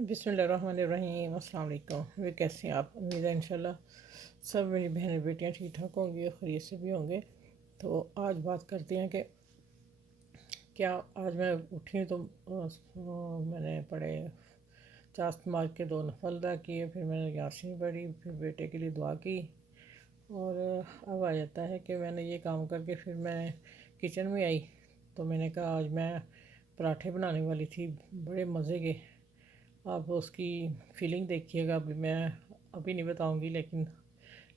बिस्मिल्लाहिर्रहमानिर्रहीम। अस्सलाम वालेकुम। वे कैसे हैं आप? उम्मीद है इंशाल्लाह सब मेरी बहनें बेटियां ठीक ठाक होंगी और खैरियत से भी होंगे। तो आज बात करते हैं कि क्या आज मैं उठी हूँ तो मैंने पढ़े चास्त मार्ग के 2 नफल अदा किए, फिर मैंने यासीन पढ़ी, फिर बेटे के लिए दुआ की। और अब आ जाता है कि मैंने ये काम करके फिर मैं किचन में आई तो मैंने कहा आज मैं पराठे बनाने वाली थी, बड़े मज़े के। आप उसकी फीलिंग देखिएगा। अभी मैं अभी नहीं बताऊंगी, लेकिन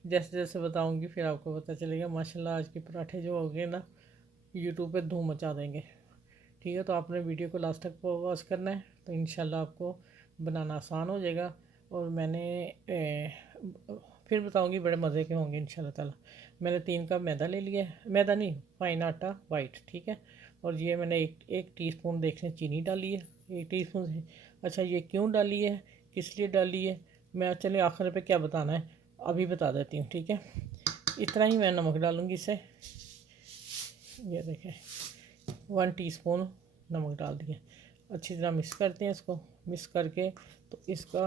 जैसे जैसे बताऊंगी फिर आपको पता चलेगा। माशाल्लाह आज के पराठे जो हो गए ना, यूट्यूब पे धूम मचा देंगे। ठीक है, तो आपने वीडियो को लास्ट तक वॉच करना है तो इंशाल्लाह आपको बनाना आसान हो जाएगा। और मैंने फिर बताऊंगी, बड़े मज़े के होंगे इंशाल्लाह ताला। मैंने 3 कप मैदा ले लिया है, मैदा नहीं, फाइन आटा वाइट, ठीक है। और ये मैंने एक टीस्पून देखने चीनी डाली है, 1 टीस्पून से। अच्छा, ये क्यों डाली है, किस लिए डाली है, मैं चले आखिर पे क्या बताना है अभी बता देती हूँ, ठीक है। इतना ही मैं नमक डालूँगी इसे। ये देखें 1 टीस्पून नमक डाल दिया। अच्छी तरह मिक्स करते हैं इसको। मिक्स करके तो इसका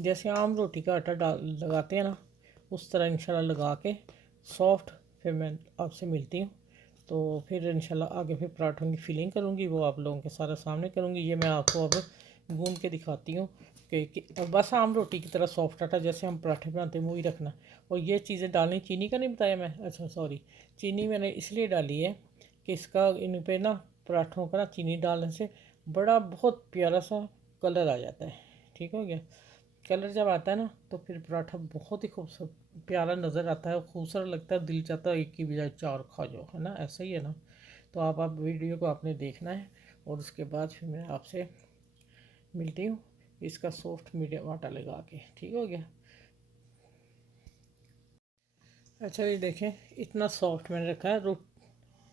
जैसे आम रोटी का आटा डाल लगाते हैं ना, उस तरह इंशाल्लाह लगा के सॉफ्ट फिर मैं आपसे मिलती हूँ। तो फिर इंशाल्लाह आगे फिर पराठों की फिलिंग करूँगी, वो आप लोगों के सारे सामने करूँगी। ये मैं आपको अब गूंद के दिखाती हूँ कि बस आम रोटी की तरह सॉफ्ट आटा जैसे हम पराठे बनाते हैं वही रखना। और ये चीज़ें डालनी, चीनी का नहीं बताया मैं, अच्छा सॉरी, चीनी मैंने इसलिए डाली है कि इसका इन पे ना पराठों का ना चीनी डालने से बड़ा बहुत प्यारा सा कलर आ जाता है। ठीक हो गया। कलर जब आता है ना तो फिर पराठा बहुत ही खूबसूरत प्यारा नज़र आता है, खूबसूरत लगता है, दिल चाहता है एक की बजाय 4 खा जाओ, है ना, ऐसा ही है ना। तो आप वीडियो को आपने देखना है और उसके बाद फिर मैं आपसे मिलती हूँ इसका सॉफ्ट मीडियम आटा लगा के। ठीक हो गया। अच्छा, ये देखें इतना सॉफ्ट मैंने रखा है,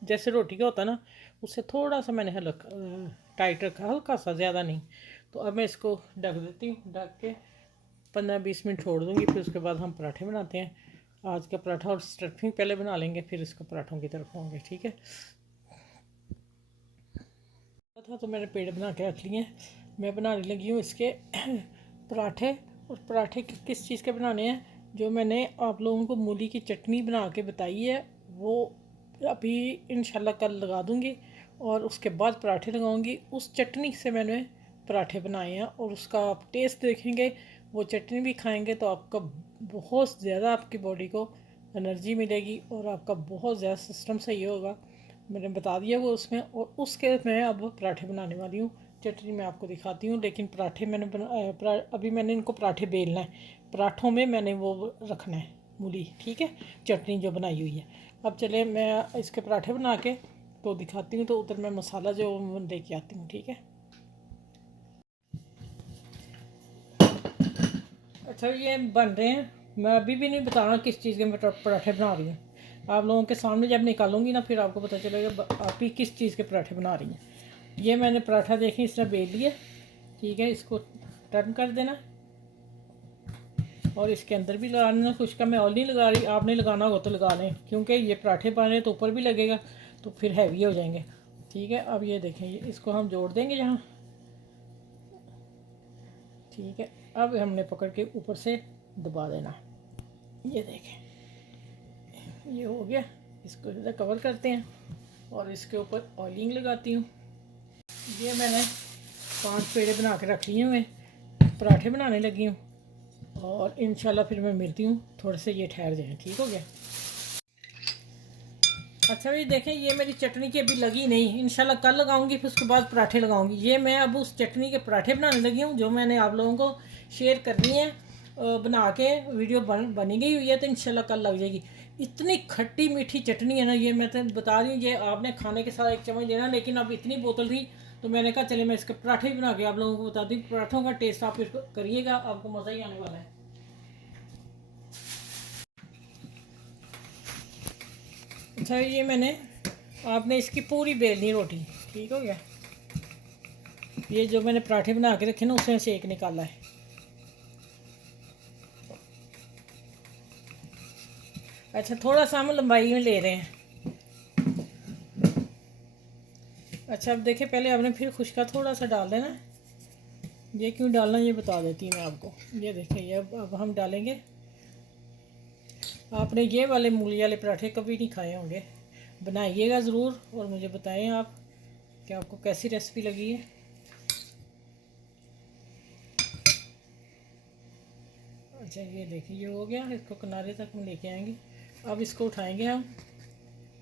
जैसे रोटी का होता है ना, उससे थोड़ा सा मैंने हल्का टाइट रखा, हल्का सा, ज़्यादा नहीं। तो अब मैं इसको ढक देती हूँ, ढक के 15-20 मिनट छोड़ दूँगी, फिर उसके बाद हम पराठे बनाते हैं। आज का पराठा और स्टफिंग पहले बना लेंगे, फिर इसको पराठों की तरफ होंगे, ठीक है। था तो मैंने पेड़ बना के रख लिए हैं। मैं बनाने लगी हूँ इसके पराठे। और पराठे किस चीज़ के बनाने हैं, जो मैंने आप लोगों को मूली की चटनी बना के बताई है वो अभी इंशाल्लाह कल लगा दूँगी। और उसके बाद पराठे लगाऊँगी। उस चटनी से मैंने पराठे बनाए हैं और उसका आप टेस्ट देखेंगे, वो चटनी भी खाएंगे तो आपका बहुत ज़्यादा, आपकी बॉडी को एनर्जी मिलेगी और आपका बहुत ज़्यादा सिस्टम सही होगा। मैंने बता दिया वो उसमें। और उसके मैं अब पराठे बनाने वाली हूँ। चटनी मैं आपको दिखाती हूँ, लेकिन पराठे मैंने अभी मैंने इनको पराठे बेलना है। पराठों में मैंने वो रखना है मूली, ठीक है, चटनी जो बनाई हुई है। अब चले मैं इसके पराठे बना के तो दिखाती हूँ। तो उधर मैं मसाला जो लेके आती हूँ, ठीक है। अच्छा, ये बन रहे हैं। मैं अभी भी नहीं बता रहा किस चीज़ के मैं पराठे बना रही हूँ। आप लोगों के सामने जब निकालूंगी ना, फिर आपको पता चलेगा आप ही किस चीज़ के पराठे बना रही हैं। ये मैंने पराठा देखें इस तरह बेल लिया, ठीक है। इसको टर्न कर देना और इसके अंदर भी लगा लेना। कुछ का मैं ऑयल नहीं लगा रही, आपने लगाना होगा तो लगा लें, क्योंकि ये पराठे बन रहे तो ऊपर भी लगेगा तो फिर हैवी हो जाएंगे, ठीक है। अब ये देखें, इसको हम जोड़ देंगे यहाँ, ठीक है। अब हमने पकड़ के ऊपर से दबा देना। ये देखें, ये हो गया। इसको इधर कवर करते हैं और इसके ऊपर ऑयलिंग लगाती हूँ। ये मैंने 5 पेड़े बना के रख लिए हुए, पराठे बनाने लगी हूँ। और इंशाल्लाह फिर मैं मिलती हूँ, थोड़े से ये ठहर जाएँ, ठीक हो गया। अच्छा, ये देखें, ये मेरी चटनी की अभी लगी नहीं, इंशाल्लाह कल लगाऊंगी, फिर उसके बाद पराठे लगाऊंगी। ये मैं अब उस चटनी के पराठे बनाने लगी हूँ जो मैंने आप लोगों को शेयर करनी है। बना के वीडियो बनी गई हुई है, तो इंशाल्लाह कल लग जाएगी। इतनी खट्टी मीठी चटनी है ना, ये मैं तो बता रही हूँ, ये आपने खाने के साथ 1 चम्मच देना। लेकिन अब इतनी बोतल थी तो मैंने कहा चले मैं इसके पराठे भी बना के आप लोगों को बता दूँ। पराठों का टेस्ट आप इसको करिएगा, आपको मज़ा ही आने वाला है। अच्छा, ये मैंने आपने इसकी पूरी बेलनी रोटी, ठीक हो गया। ये जो मैंने पराठे बना के रखे ना, उसमें से एक निकाला है। अच्छा, थोड़ा सा हम लंबाई में ले रहे हैं। अच्छा, अब देखिए, पहले आपने फिर खुश्का थोड़ा सा डाल देना। ये क्यों डालना ये बता देती हूँ मैं आपको। ये देखिए, ये अब हम डालेंगे। आपने ये वाले मूली वाले पराठे कभी नहीं खाए होंगे, बनाइएगा ज़रूर और मुझे बताएं आप कि आपको कैसी रेसिपी लगी है। अच्छा ये देखिए, ये हो गया। इसको किनारे तक हम लेके आएंगे। अब इसको उठाएंगे हम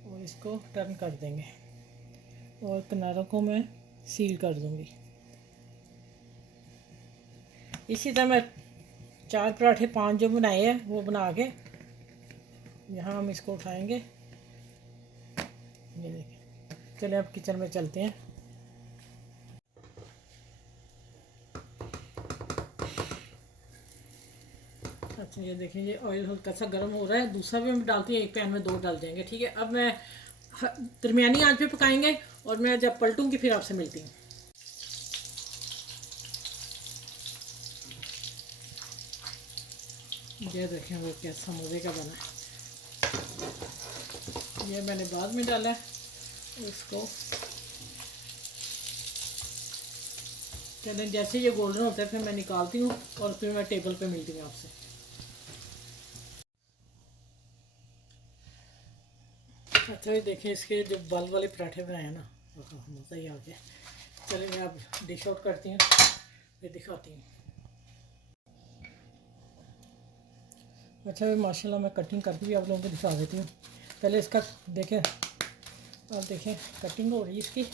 और इसको टर्न कर देंगे और किनारों को मैं सील कर दूंगी। इसी तरह मैं 4 पराठे 5 जो बनाए हैं वो बना के यहाँ हम इसको उठाएंगे। ये देखिए, चलिए अब किचन में चलते हैं। अच्छा ये देखिए, ये ऑयल हल्का सा गर्म हो रहा है। दूसरा भी हम डालते हैं, एक पैन में 2 डाल देंगे, ठीक है। अब मैं दरमियानी आंच पे पकाएंगे और मैं जब पलटूंगी फिर आपसे मिलती हूँ। ये देखें वो कैसा मज़े का बना है। ये मैंने बाद में डाला है इसको। चलें, जैसे ये गोल्डन होता है फिर मैं निकालती हूँ और फिर मैं टेबल पे मिलती हूँ आपसे। अच्छा ये देखें, इसके जो बाल वाले पराठे बनाए हैं ना, मज़ा ही आ गया। चलिए मैं अब डिश आउट करती हूँ फिर दिखाती हूँ। अच्छा ये माशाल्लाह मैं कटिंग करके भी आप लोगों को दिखा देती हूँ। पहले इसका देखें, आप देखें कटिंग हो रही है इसकी।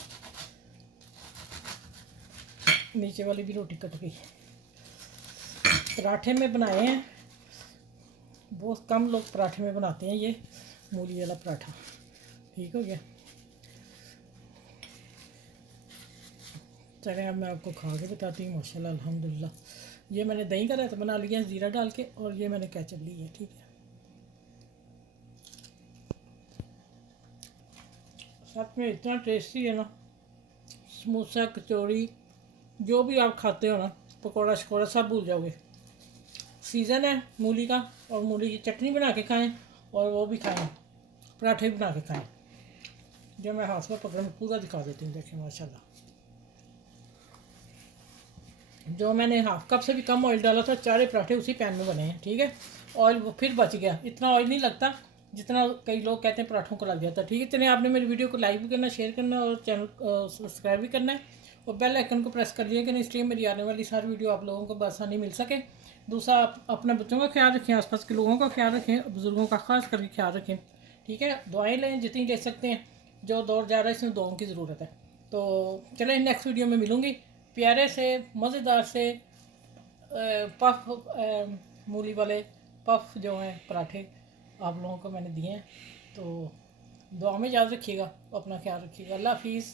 नीचे वाली भी रोटी कट गई। पराठे में बनाए हैं, बहुत कम लोग पराठे में बनाते हैं ये मूली वाला पराठा। ठीक हो गया। चलें अब मैं आपको खा के बताती हूँ। माशाल्लाह अल्हम्दुलिल्लाह। ये मैंने दही का रायता बना लिया ज़ीरा डाल के और ये मैंने केचप ली है, ठीक है। सच में इतना टेस्टी है ना, समोसा कचौड़ी जो भी आप खाते हो ना, पकौड़ा शकौड़ा सब भूल जाओगे। सीज़न है मूली का, और मूली की चटनी बना के खाएं और वो भी खाएं, पराठे भी बना के खाएं। जो मैं हाथ में पकड़ में पूरा दिखा देती हूँ। देखें माशाल्लाह, जो मैंने हाफ कप से भी कम ऑयल डाला था, 4 पराठे उसी पैन में बने हैं, ठीक है। ऑयल वो फिर बच गया, इतना ऑयल नहीं लगता जितना कई लोग कहते हैं पराठों को लग जाता है, ठीक है। चलिए आपने मेरी वीडियो को लाइक भी करना, शेयर करना और चैनल सब्सक्राइब भी करना है और बेल आइकन को प्रेस कर दिया कि इसलिए मेरी आने वाली सारी वीडियो आप लोगों को बआसानी मिल सके। दूसरा, आप अपने बच्चों का ख्याल रखें, आसपास के लोगों का ख्याल रखें, बुज़ुर्गों का खास करके ख्याल रखें, ठीक है। दुआएं लें जितनी ले सकते हैं। जो दौर जा रहा है इसमें दुआओं की ज़रूरत है। तो चलें नेक्स्ट वीडियो में मिलूँगी प्यारे से मज़ेदार से पफ मूली वाले पफ जो हैं पराठे आप लोगों को मैंने दिए हैं। तो दुआ में याद रखिएगा, अपना ख्याल रखिएगा। अल्लाह हाफिज़।